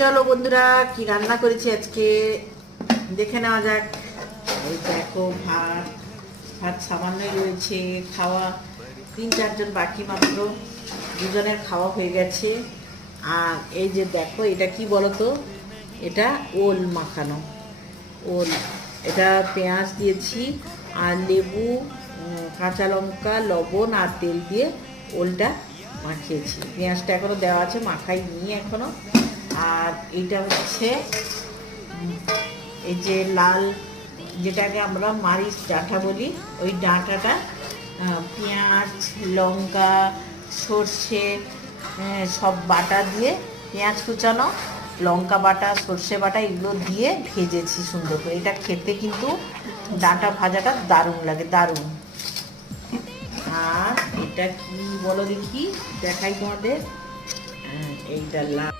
চলো বন্ধুরা, কি রান্না করেছি আজকে দেখে নেওয়া যাক। এই দেখো, ভাত ভাত সামান্যই রয়েছে, খাওয়া 3-4 জন বাকি, মাত্র দুজনের খাওয়া হয়ে গেছে। আর এই যে দেখো, এটা কি বলতো, এটা ওল মাখানো ওল। এটা পেঁয়াজ দিয়েছি আর লেবু, কাঁচা লঙ্কা, লবণ আর তেল দিয়ে ওলটা মাখিয়েছি। পেঁয়াজটা এখনো দেওয়া আছে, মাখাই নিয়ে এখনো। আর এইটা হচ্ছে এই যে লাল, যেটাকে আমরা মারিচ ডাঁটা বলি, ওই ডাঁটাটা পেঁয়াজ, লঙ্কা, সর্ষে সব বাটা দিয়ে, পেঁয়াজ কুচানো, লঙ্কা বাটা, সর্ষে বাটা, এগুলো দিয়ে ভেজেছি সুন্দর করে। এটা খেতে কিন্তু ডাঁটা ভাজাটা দারুণ লাগে, দারুণ। আর এটা কি বলো দেখি, দেখাই তোমাদের। এইটা লাল